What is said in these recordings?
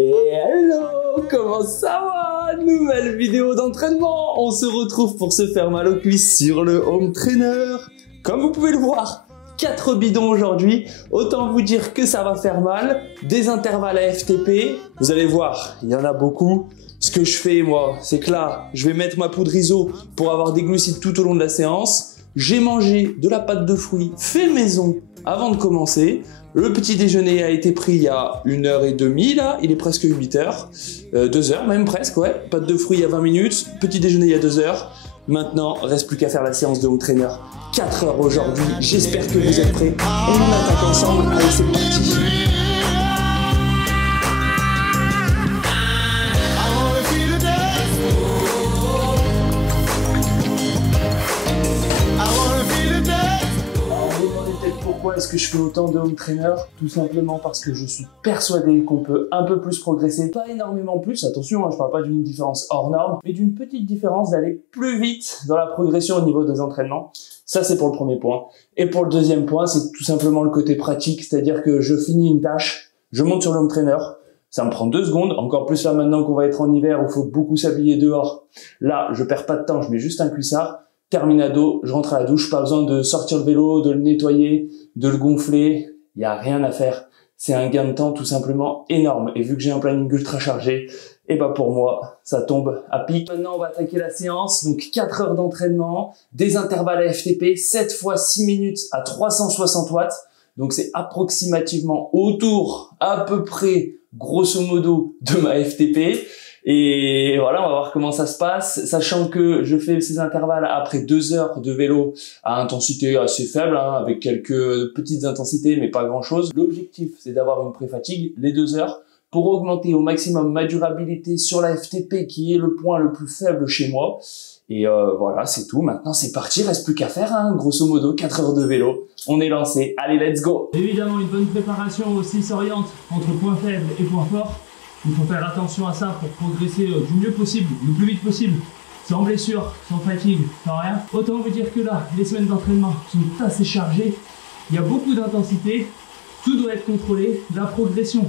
Et hello, comment ça va? Nouvelle vidéo d'entraînement. On se retrouve pour se faire mal aux cuisses sur le home trainer. Comme vous pouvez le voir, 4 bidons aujourd'hui. Autant vous dire que ça va faire mal. Des intervalles à FTP. Vous allez voir, il y en a beaucoup. Ce que je fais moi, c'est que là, je vais mettre ma poudre ISO pour avoir des glucides tout au long de la séance. J'ai mangé de la pâte de fruits fait maison avant de commencer. Le petit déjeuner a été pris il y a 1h30 là, il est presque 8h, 2h même presque, ouais. Pâte de fruits il y a 20 minutes, petit déjeuner il y a 2h. Maintenant, reste plus qu'à faire la séance de home trainer. 4 heures aujourd'hui, j'espère que vous êtes prêts. On en attaque ensemble, allez c'est parti. Pourquoi est-ce que je fais autant de home trainer? Tout simplement parce que je suis persuadé qu'on peut un peu plus progresser, pas énormément plus, attention, hein, je parle pas d'une différence hors norme, mais d'une petite différence d'aller plus vite dans la progression au niveau des entraînements. Ça c'est pour le premier point. Et pour le deuxième point, c'est tout simplement le côté pratique, c'est-à-dire que je finis une tâche, je monte sur le home trainer, ça me prend 2 secondes, encore plus là maintenant qu'on va être en hiver où il faut beaucoup s'habiller dehors. Là, je perds pas de temps, je mets juste un cuissard. Terminado, je rentre à la douche, pas besoin de sortir le vélo, de le nettoyer, de le gonfler, il n'y a rien à faire. C'est un gain de temps tout simplement énorme. Et vu que j'ai un planning ultra chargé, et bah pour moi, ça tombe à pic. Maintenant, on va attaquer la séance. Donc 4 heures d'entraînement, des intervalles à FTP, 7 fois 6 minutes à 360 watts. Donc c'est approximativement autour, à peu près, grosso modo, de ma FTP. Et voilà, on va voir comment ça se passe, sachant que je fais ces intervalles après 2 heures de vélo à intensité assez faible, hein, avec quelques petites intensités, mais pas grand-chose. L'objectif, c'est d'avoir une pré-fatigue, les 2 heures, pour augmenter au maximum ma durabilité sur la FTP, qui est le point le plus faible chez moi. Et voilà, c'est tout. Maintenant, c'est parti, reste plus qu'à faire, hein, grosso modo, 4 heures de vélo. On est lancé, allez, let's go! Évidemment, une bonne préparation aussi s'oriente entre points faibles et points forts. Il faut faire attention à ça pour progresser du mieux possible, le plus vite possible, sans blessure, sans fatigue, sans rien. Autant vous dire que là, les semaines d'entraînement sont assez chargées, il y a beaucoup d'intensité, tout doit être contrôlé, la progression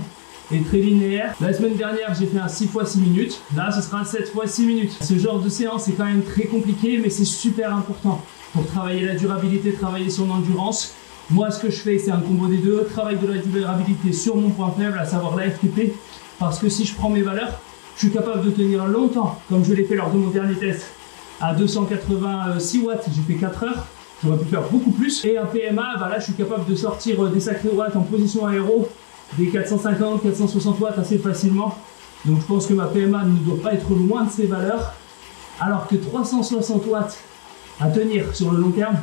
est très linéaire. La semaine dernière, j'ai fait un 6 fois 6 minutes, là ce sera un 7 fois 6 minutes. Ce genre de séance est quand même très compliqué, mais c'est super important pour travailler la durabilité, travailler son endurance. Moi, ce que je fais, c'est un combo des deux, travail de la durabilité sur mon point faible, à savoir la FTP. Parce que si je prends mes valeurs, je suis capable de tenir longtemps, comme je l'ai fait lors de mon dernier test, à 286 watts, j'ai fait 4 heures, j'aurais pu faire beaucoup plus. Et un PMA, bah là je suis capable de sortir des sacrés watts en position aéro, des 450, 460 watts assez facilement. Donc je pense que ma PMA ne doit pas être loin de ces valeurs, alors que 360 watts à tenir sur le long terme,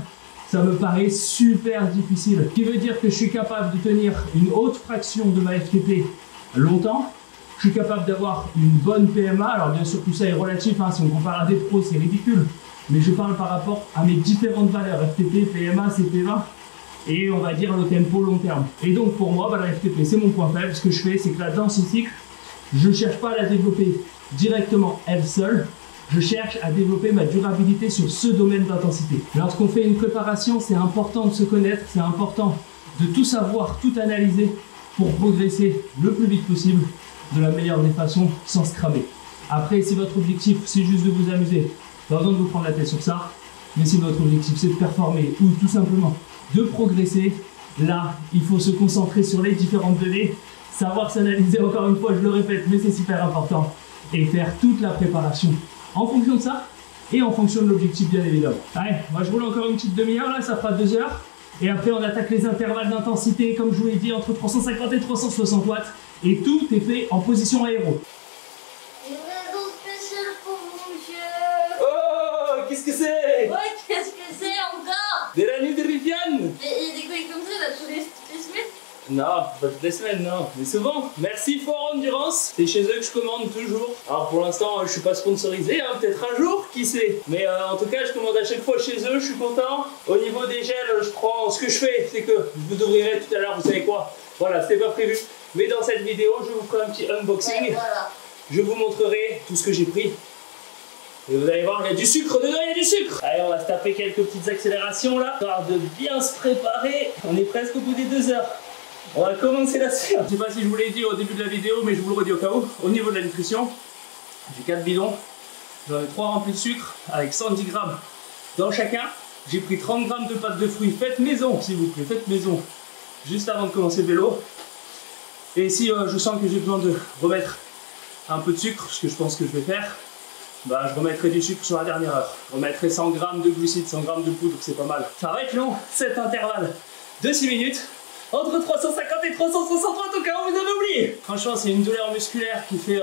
ça me paraît super difficile. Ce qui veut dire que je suis capable de tenir une haute fraction de ma FTP longtemps. Je suis capable d'avoir une bonne PMA, alors bien sûr tout ça est relatif, hein, si on compare à des pros c'est ridicule, mais je parle par rapport à mes différentes valeurs, FTP, PMA, CP20, et on va dire le tempo long terme. Et donc pour moi, bah, la FTP c'est mon point faible. Ce que je fais, c'est que là dans ce cycle, je ne cherche pas à la développer directement elle seule, je cherche à développer ma durabilité sur ce domaine d'intensité. Lorsqu'on fait une préparation, c'est important de se connaître, c'est important de tout savoir, tout analyser pour progresser le plus vite possible, de la meilleure des façons, sans se cramer. Après, si votre objectif c'est juste de vous amuser, pas besoin de vous prendre la tête sur ça, mais si votre objectif c'est de performer ou tout simplement de progresser, là, il faut se concentrer sur les différentes données, savoir s'analyser, encore une fois, je le répète, mais c'est super important, et faire toute la préparation en fonction de ça, et en fonction de l'objectif bien évidemment. Allez, moi je roule encore une petite demi-heure, là, ça fera 2 heures. Et après, on attaque les intervalles d'intensité, comme je vous l'ai dit, entre 350 et 360 watts. Et tout est fait en position aéro. Une raison spéciale pour vous, monsieur. Oh, qu'est-ce que c'est? Ouais, qu'est-ce que c'est encore? De la nutrifiane? Et des couilles comme ça, là, tous les semaines? Non, pas toutes les semaines, non, mais souvent. Merci Fort Endurance, c'est chez eux que je commande toujours. Alors pour l'instant, je suis pas sponsorisé, hein, peut-être un jour, qui sait. Mais en tout cas, je commande à chaque fois chez eux, je suis content. Au niveau des gels, je prends, ce que je fais, c'est que je vous ouvrirai tout à l'heure, vous savez quoi? Voilà, c'était pas prévu. Mais dans cette vidéo, je vous ferai un petit unboxing. Ouais, voilà. Je vous montrerai tout ce que j'ai pris. Et vous allez voir, il y a du sucre dedans, il y a du sucre. Allez, on va se taper quelques petites accélérations là, histoire de bien se préparer. On est presque au bout des 2 heures. On va commencer la séance. Je sais pas si je vous l'ai dit au début de la vidéo, mais je vous le redis au cas où. Au niveau de la nutrition, j'ai 4 bidons. J'en ai 3 remplis de sucre avec 110 grammes dans chacun. J'ai pris 30 grammes de pâte de fruits. Faites maison, s'il vous plaît, faites maison. Juste avant de commencer le vélo. Et si je sens que j'ai besoin de remettre un peu de sucre, ce que je pense que je vais faire, bah, je remettrai du sucre sur la dernière heure. Je remettrai 100 grammes de glucides, 100 grammes de poudre, c'est pas mal. Ça va être long, cet intervalle de 6 minutes. Entre 350 et 363 au cas où vous avez oublié. Franchement, c'est une douleur musculaire qui fait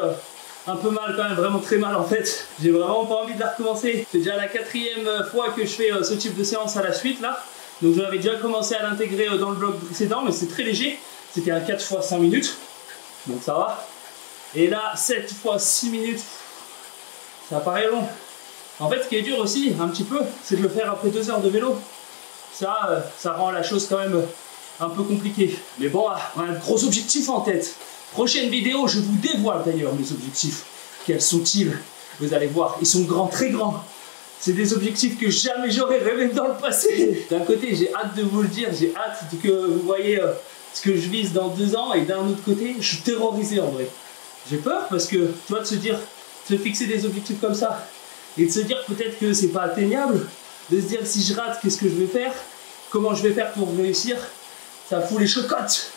un peu mal quand même, vraiment très mal en fait. J'ai vraiment pas envie de la recommencer. C'est déjà la 4e fois que je fais ce type de séance à la suite là. Donc j'avais déjà commencé à l'intégrer dans le bloc précédent, mais c'est très léger. C'était un 4 x 5 minutes, donc ça va. Et là, 7 x 6 minutes, ça paraît long. En fait, ce qui est dur aussi, un petit peu, c'est de le faire après 2 heures de vélo. Ça rend la chose quand même un peu compliquée. Mais bon, on a un gros objectif en tête. Prochaine vidéo, je vous dévoile d'ailleurs mes objectifs. Quels sont-ils? Vous allez voir, ils sont grands, très grands. C'est des objectifs que jamais j'aurais rêvé dans le passé. D'un côté, j'ai hâte de vous le dire, j'ai hâte que vous voyez ce que je vise dans 2 ans. Et d'un autre côté, je suis terrorisé en vrai. J'ai peur parce que, tu vois, de se fixer des objectifs comme ça et de se dire peut-être que c'est pas atteignable, de se dire si je rate, qu'est-ce que je vais faire, comment je vais faire pour réussir, ça fout les chocottes.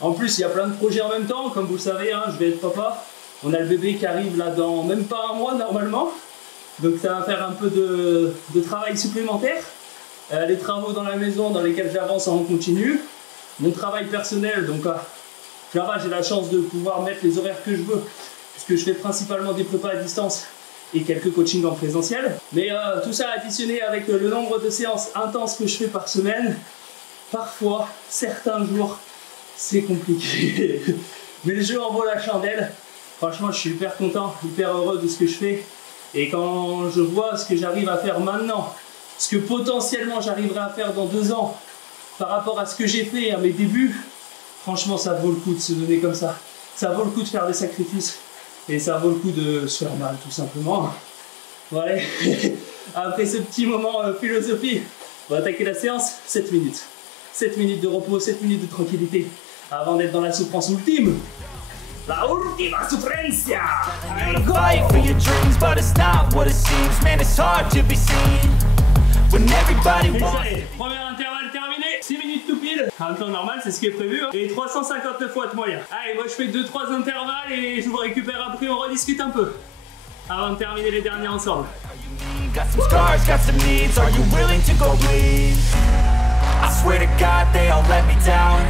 En plus, il y a plein de projets en même temps, comme vous le savez, hein, je vais être papa. On a le bébé qui arrive là dans même pas 1 mois normalement, donc ça va faire un peu de travail supplémentaire. Les travaux dans la maison dans lesquels j'avance en continu, mon travail personnel, donc là j'ai la chance de pouvoir mettre les horaires que je veux, puisque je fais principalement des prépas à distance et quelques coachings en présentiel. Mais tout ça additionné avec le nombre de séances intenses que je fais par semaine, parfois, certains jours, c'est compliqué. Mais le jeu en vaut la chandelle. Franchement, je suis hyper content, hyper heureux de ce que je fais. Et quand je vois ce que j'arrive à faire maintenant, ce que potentiellement j'arriverai à faire dans 2 ans, par rapport à ce que j'ai fait à mes débuts, franchement, ça vaut le coup de se donner comme ça. Ça vaut le coup de faire des sacrifices. Et ça vaut le coup de se faire mal, tout simplement. Voilà. Après ce petit moment philosophie, on va attaquer la séance. 7 minutes. 7 minutes de repos, 7 minutes de tranquillité. Avant d'être dans la souffrance ultime. La ultima souffrancia. Fight for your dreams, but it's not what it seems. Man, it's hard to be seen when everybody Et ça wants. y est, premier intervalle terminé. 6 minutes tout pile. En temps normal, c'est ce qui est prévu. Hein. Et 359 watts moyen. Allez, moi je fais 2-3 intervalles et je vous récupère après, on rediscute un peu. Avant de terminer les derniers ensemble. Got some scars, got some needs. Are you willing to go bleed? I swear to God, they all let me down.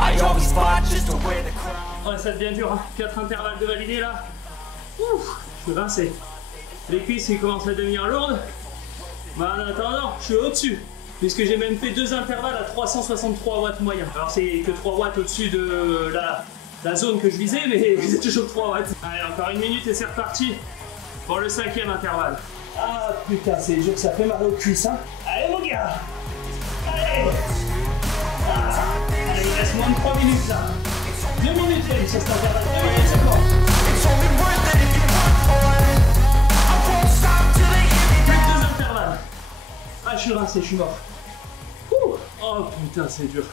I always fought just to wear the crown. Ouais, ça devient dur, hein. 4 intervalles de validés là. Ouf, je suis rincé. Les cuisses ils commencent à devenir lourdes. Mais en attendant, je suis au-dessus. Puisque j'ai même fait 2 intervalles à 363 watts moyen. Alors c'est que 3 watts au-dessus de la zone que je visais, mais c'est toujours 3 watts. Allez, encore 1 minute et c'est reparti pour le 5e intervalle. Ah putain, c'est dur, ça fait mal aux cuisses, hein. Allez mon gars. Allez. Allez, il reste moins de 3 minutes là. 2 minutes sur cet intervalle. 2 minutes, c'est bon. It's only worth it if you work for it. I won't stop till they hear me Plus down. 2 intervalles. Ah, je suis rincé, je suis mort. Ouh. Oh putain, c'est dur.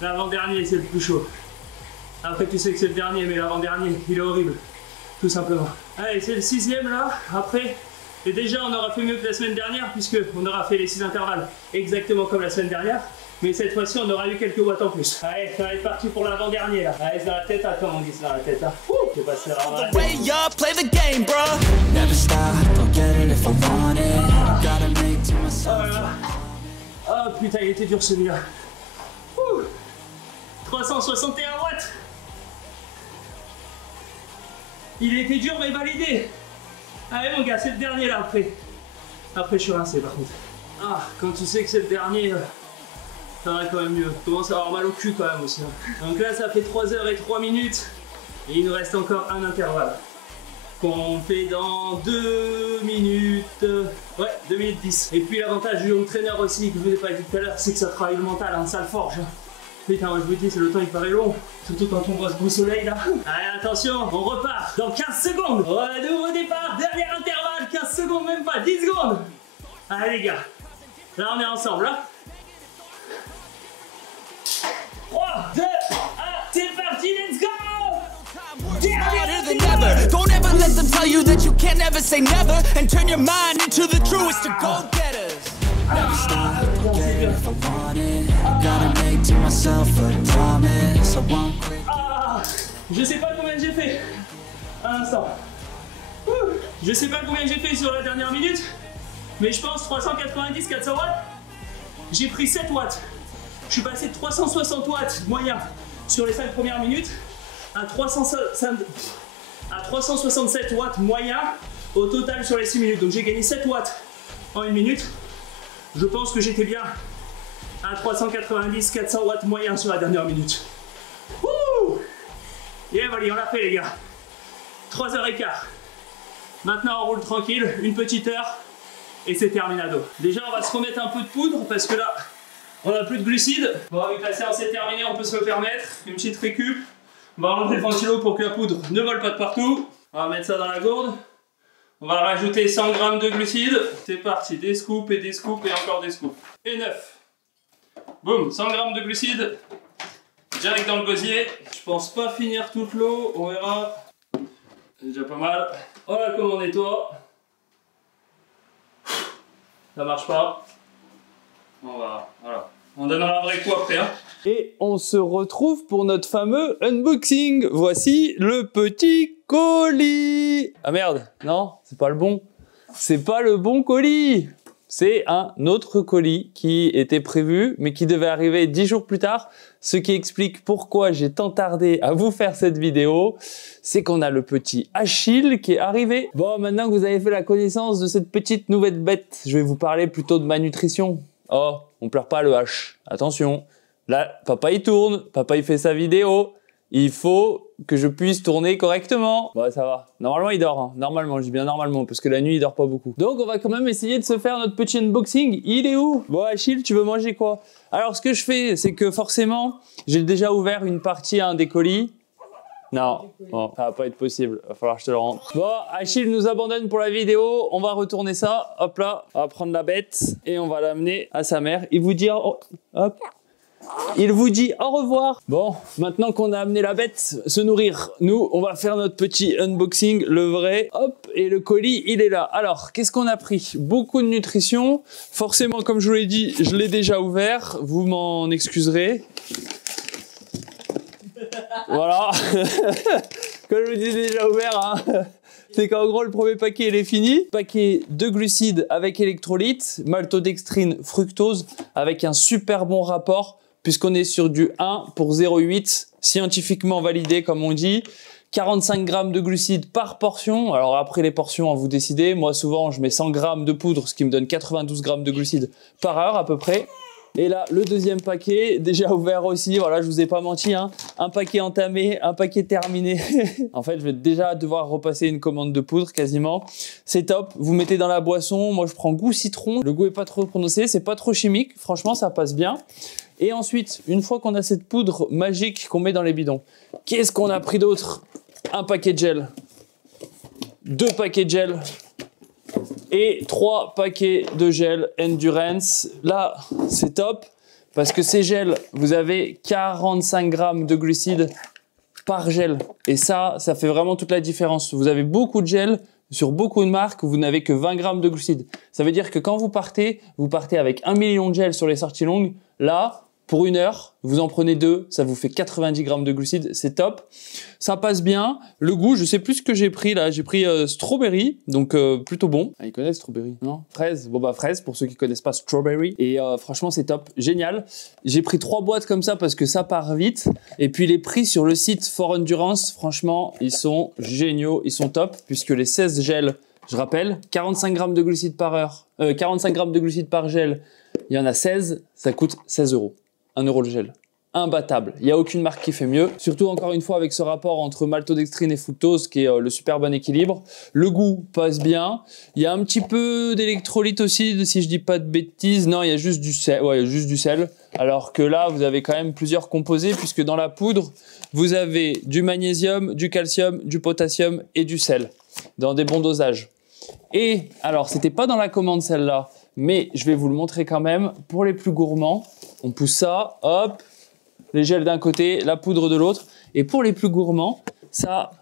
L'avant-dernier, c'est le plus chaud. Après, tu sais que c'est le dernier, mais l'avant-dernier, il est horrible. Tout simplement. Allez, c'est le 6e là. Après, et déjà, on aura fait mieux que la semaine dernière, puisqu'on aura fait les 6 intervalles exactement comme la semaine dernière. Mais cette fois-ci, on aura eu quelques watts en plus. Allez, ça va être parti pour l'avant-dernier là. Allez, c'est dans la tête, hein, comme on dit, c'est dans la tête. Hein. Ouh, j'ai passé la Way up, play the game, bro. Never stop, don't get it if I want it. Gotta make to myself. Oh putain, il était dur celui-là. Ouh. 361 watts. Il était dur mais validé. Allez mon gars, c'est le dernier là après. Après je suis rincé par contre. Ah, quand tu sais que c'est le dernier, ça va quand même mieux. Commence à avoir mal au cul quand même aussi. Hein. Donc là ça fait 3 heures et 3 minutes. Et il nous reste encore un intervalle. Qu'on fait dans 2 minutes. Ouais, 2 minutes 10. Et puis l'avantage du home trainer aussi, que je vous ai pas dit tout à l'heure, c'est que ça travaille le mental, hein, ça le forge. Putain, moi je vous dis, c'est le temps il paraît long. Surtout quand on voit ce beau soleil là. Allez, attention, on repart dans 15 secondes. Nouveau départ, dernier intervalle, 15 secondes, même pas, 10 secondes. Allez les gars, là on est ensemble. Là. than ever. Don't ever let them tell you that you can't never say never, and turn your mind into the truest of go-getters. Never stop, get it if I want it. Gotta make to myself a promise. I won't quit. Je sais pas combien j'ai fait. Un instant. Je sais pas combien j'ai fait sur la dernière minute, mais je pense 390-400 watts. J'ai pris 7 watts. Je suis passé de 360 watts moyen sur les 5 premières minutes à 367 watts moyen au total sur les 6 minutes. Donc j'ai gagné 7 watts en 1 minute. Je pense que j'étais bien à 390-400 watts moyen sur la dernière minute. Wouh! Et voilà, on l'a fait les gars. 3h15. Maintenant on roule tranquille, une petite heure et c'est terminado. Déjà on va se remettre un peu de poudre parce que là on n'a plus de glucides. Bon, avec la séance est terminée, on peut se le permettre. Une petite récup. On va enlever le ventilo pour que la poudre ne vole pas de partout. On va mettre ça dans la gourde. On va rajouter 100 g de glucides. C'est parti, des scoops et encore des scoops. Et 9. Boum, 100 g de glucides. Direct dans le gosier. Je pense pas finir toute l'eau, on verra. C'est déjà pas mal. Voilà comment on nettoie. Ça marche pas. Voilà. On donnera un vrai coup après. Hein. Et on se retrouve pour notre fameux unboxing. Voici le petit colis. Ah merde, non, c'est pas le bon. C'est pas le bon colis. C'est un autre colis qui était prévu, mais qui devait arriver 10 jours plus tard. Ce qui explique pourquoi j'ai tant tardé à vous faire cette vidéo. C'est qu'on a le petit Achille qui est arrivé. Bon, maintenant que vous avez fait la connaissance de cette petite nouvelle bête, je vais vous parler plutôt de ma nutrition. Oh, on pleure pas le H. Attention. Là, papa il tourne, papa il fait sa vidéo. Il faut que je puisse tourner correctement. Bon, ça va. Normalement, il dort. Hein. Normalement, je dis bien normalement, parce que la nuit, il dort pas beaucoup. Donc, on va quand même essayer de se faire notre petit unboxing. Il est où? Bon, Achille, tu veux manger quoi? Alors, ce que je fais, c'est que forcément, j'ai déjà ouvert une partie à un des colis. Non, bon, ça va pas être possible. Il va falloir que je te le rende. Bon, Achille nous abandonne pour la vidéo. On va retourner ça. Hop là, on va prendre la bête et on va l'amener à sa mère. Il vous dit... Oh, hop. Il vous dit au revoir. Bon, maintenant qu'on a amené la bête se nourrir, nous, on va faire notre petit unboxing, le vrai. Hop, et le colis, il est là. Alors, qu'est-ce qu'on a pris? Beaucoup de nutrition. Forcément, comme je vous l'ai dit, je l'ai déjà ouvert. Vous m'en excuserez. Voilà. Comme je vous dis, déjà ouvert, hein. C'est qu'en gros, le premier paquet, il est fini. Paquet de glucides avec électrolytes, maltodextrine, fructose, avec un super bon rapport, puisqu'on est sur du 1 pour 0,8, scientifiquement validé, comme on dit. 45 grammes de glucides par portion. Alors après, les portions, vous décidez. Moi, souvent, je mets 100 grammes de poudre, ce qui me donne 92 grammes de glucides par heure, à peu près. Et là, le deuxième paquet, déjà ouvert aussi, voilà, je vous ai pas menti, hein. Un paquet entamé, un paquet terminé. En fait, je vais déjà devoir repasser une commande de poudre quasiment. C'est top, vous mettez dans la boisson, moi je prends goût citron. Le goût est pas trop prononcé, c'est pas trop chimique, franchement ça passe bien. Et ensuite, une fois qu'on a cette poudre magique qu'on met dans les bidons, qu'est-ce qu'on a pris d'autre? Un paquet de gel, 2 paquets de gel, et 3 paquets de gel Endurance. Là, c'est top parce que ces gels, vous avez 45 grammes de glucides par gel. Et ça fait vraiment toute la différence. Vous avez beaucoup de gel sur beaucoup de marques, vous n'avez que 20 grammes de glucides. Ça veut dire que quand vous partez avec 1 million de gels sur les sorties longues. Là, pour 1 heure, vous en prenez 2, ça vous fait 90 grammes de glucides, c'est top. Ça passe bien. Le goût, je sais plus ce que j'ai pris là. J'ai pris strawberry, donc plutôt bon. Ah, ils connaissent strawberry, non? Fraise, bon bah fraise pour ceux qui connaissent pas strawberry. Et franchement, c'est top, génial. J'ai pris 3 boîtes comme ça parce que ça part vite. Et puis les prix sur le site For Endurance, franchement, ils sont géniaux, ils sont top puisque les 16 gels, je rappelle, 45 grammes de glucides par heure, 45 grammes de glucides par gel, il y en a 16, ça coûte 16 €. 1 € le gel. Imbattable. Il n'y a aucune marque qui fait mieux. Surtout, encore une fois, avec ce rapport entre maltodextrine et fructose qui est le super bon équilibre. Le goût passe bien. Il y a un petit peu d'électrolyte aussi, si je dis pas de bêtises. Non, il y a juste du sel. Ouais, il y a juste du sel. Alors que là, vous avez quand même plusieurs composés puisque dans la poudre, vous avez du magnésium, du calcium, du potassium et du sel dans des bons dosages. Et alors, c'était pas dans la commande celle-là, mais je vais vous le montrer quand même. Pour les plus gourmands, on pousse ça, hop, les gels d'un côté, la poudre de l'autre. Et pour les plus gourmands, ça,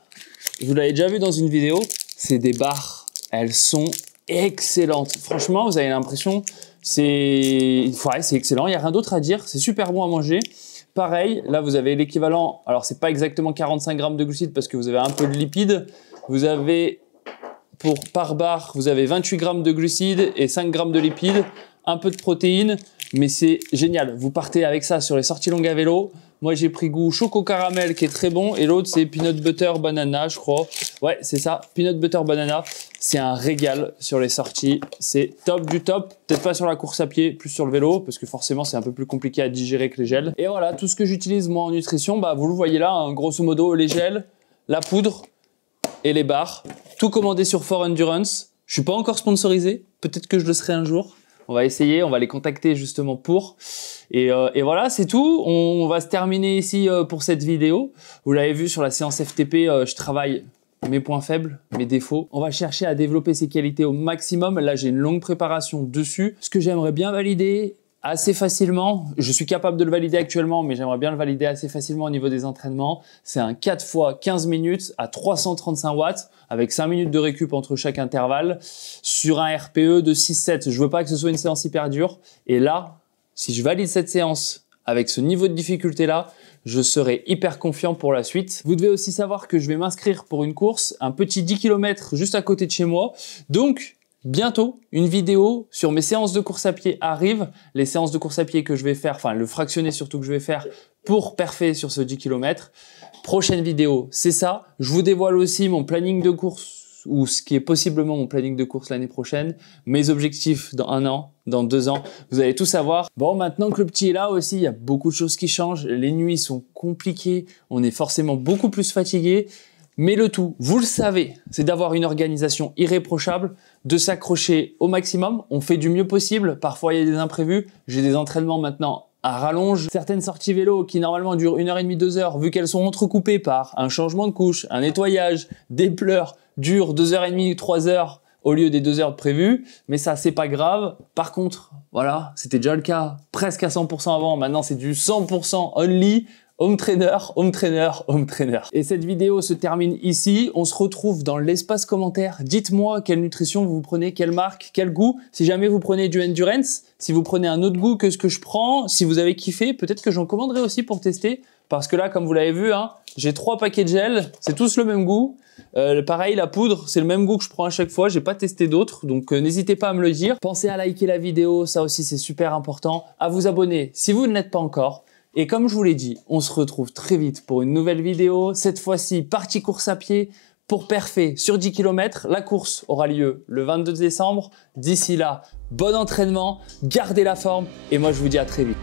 vous l'avez déjà vu dans une vidéo, c'est des barres. Elles sont excellentes. Franchement, vous avez l'impression, c'est excellent. Il n'y a rien d'autre à dire. C'est super bon à manger. Pareil, là, vous avez l'équivalent. Alors, c'est pas exactement 45 grammes de glucides parce que vous avez un peu de lipides. Vous avez, par barre, vous avez 28 grammes de glucides et 5 grammes de lipides. Un peu de protéines, mais c'est génial. Vous partez avec ça sur les sorties longues à vélo. Moi, j'ai pris goût choco caramel qui est très bon et l'autre, c'est peanut butter banana, je crois. Ouais, c'est ça, peanut butter banana. C'est un régal sur les sorties. C'est top du top. Peut-être pas sur la course à pied, plus sur le vélo parce que forcément, c'est un peu plus compliqué à digérer que les gels. Et voilà, tout ce que j'utilise moi en nutrition, bah, vous le voyez là, hein, grosso modo, les gels, la poudre et les barres. Tout commandé sur For Endurance. Je suis pas encore sponsorisé. Peut-être que je le serai un jour. On va essayer, on va les contacter justement pour. Et voilà, c'est tout. On va se terminer ici pour cette vidéo. Vous l'avez vu sur la séance FTP, je travaille mes points faibles, mes défauts. On va chercher à développer ces qualités au maximum. Là, j'ai une longue préparation dessus. Ce que j'aimerais bien valider assez facilement, je suis capable de le valider actuellement, mais j'aimerais bien le valider assez facilement au niveau des entraînements. C'est un 4 x 15 minutes à 335 watts avec 5 minutes de récup entre chaque intervalle sur un RPE de 6-7. Je veux pas que ce soit une séance hyper dure. Et là, si je valide cette séance avec ce niveau de difficulté-là, je serai hyper confiant pour la suite. Vous devez aussi savoir que je vais m'inscrire pour une course, un petit 10 km juste à côté de chez moi. Donc, bientôt, une vidéo sur mes séances de course à pied arrive. Les séances de course à pied que je vais faire, enfin le fractionné surtout que je vais faire pour perfer sur ce 10 km. Prochaine vidéo, c'est ça. Je vous dévoile aussi mon planning de course ou ce qui est possiblement mon planning de course l'année prochaine, mes objectifs dans 1 an, dans 2 ans, vous allez tout savoir. Bon, maintenant que le petit est là aussi, il y a beaucoup de choses qui changent. Les nuits sont compliquées, on est forcément beaucoup plus fatigué. Mais le tout, vous le savez, c'est d'avoir une organisation irréprochable, de s'accrocher au maximum. On fait du mieux possible. Parfois, il y a des imprévus. J'ai des entraînements maintenant à rallonge. Certaines sorties vélo qui normalement durent 1h30, 2 heures, vu qu'elles sont entrecoupées par un changement de couche, un nettoyage, des pleurs, durent 2h30, 3 heures au lieu des 2 heures prévues. Mais ça, c'est pas grave. Par contre, voilà, c'était déjà le cas presque à 100% avant. Maintenant, c'est du 100% only. Home trainer, home trainer, home trainer. Et cette vidéo se termine ici. On se retrouve dans l'espace commentaire. Dites-moi quelle nutrition vous prenez, quelle marque, quel goût. Si jamais vous prenez du endurance, si vous prenez un autre goût que ce que je prends, si vous avez kiffé, peut-être que j'en commanderai aussi pour tester. Parce que là, comme vous l'avez vu, hein, j'ai 3 paquets de gel. C'est tous le même goût. Pareil, la poudre, c'est le même goût que je prends à chaque fois. J'ai pas testé d'autres, donc n'hésitez pas à me le dire. Pensez à liker la vidéo, ça aussi c'est super important. À vous abonner si vous ne l'êtes pas encore. Et comme je vous l'ai dit, on se retrouve très vite pour une nouvelle vidéo. Cette fois-ci, partie course à pied pour perfer sur 10 km. La course aura lieu le 22 décembre. D'ici là, bon entraînement, gardez la forme et moi je vous dis à très vite.